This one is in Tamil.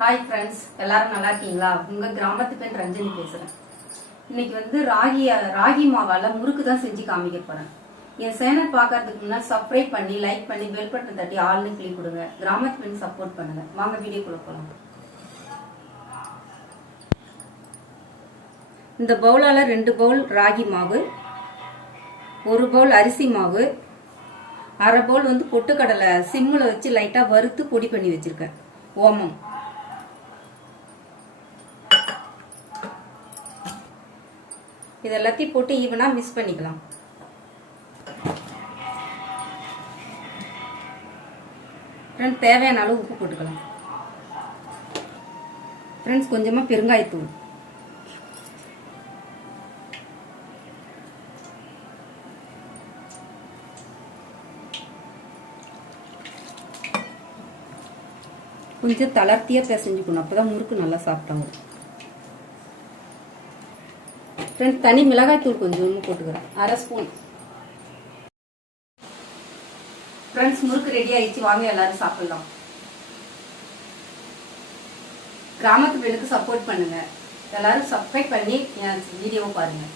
ஹாய் ஃப்ரெண்ட்ஸ் எல்லாரும் நல்லா இருக்கீங்களா? உங்க கிராமத்து பெண் ரஞ்சனி பேசுறேன். இன்னைக்கு வந்து ராகி ராகி மாவால முறுக்கு தான் செஞ்சு காமிக்க போறேன். என் சேனல் பார்க்கறதுக்கு முன்னாடி சப்ஸ்கிரைப் பண்ணி லைக் பண்ணி பெல் பட்டன் தட்டி ஆள்னு கிளிக் கொடுங்க. கிராமத்து பெண் சப்போர்ட் பண்ணுங்க. வாங்க வீடியோக்குள்ள போலாம். இந்த பவுலால ரெண்டு பவுல் ராகி மாவு ஒரு பவுல் அரிசி மாவு அரை பவுல் வந்து பொட்டுக்கடலை சிம்மில் வச்சு லைட்டாக வறுத்து பொடி பண்ணி வச்சிருக்கேன். ஓமம். இது எல்லாத்தையும் போட்டு ஈவனாக மிக்ஸ் பண்ணிக்கலாம். ஃப்ரெண்ட்ஸ் தேவையான அளவு உப்பு போட்டுக்கலாம். ஃப்ரெண்ட்ஸ் கொஞ்சமாக பெருங்காயத்தூள். கொஞ்சம் தளர்த்தியாக பிசைஞ்சுக்கணும். அப்போ தான் முறுக்கு நல்லா சாப்பிட்டாங்க ஃப்ரெண்ட்ஸ் தனி மிளகாய்த்தூள் கொஞ்சம் போட்டுக்கிறேன். அரை ஸ்பூன். ஃப்ரெண்ட்ஸ் முறுக்கு ரெடி ஆயிடுச்சு. வாங்க எல்லாரும் சாப்பிடலாம். கிராமத்து பெண்ணுக்கு சப்போர்ட் பண்ணுங்க. எல்லாரும் சப்ஸ்கிரைப் பண்ணி என் வீடியோவை பாருங்க.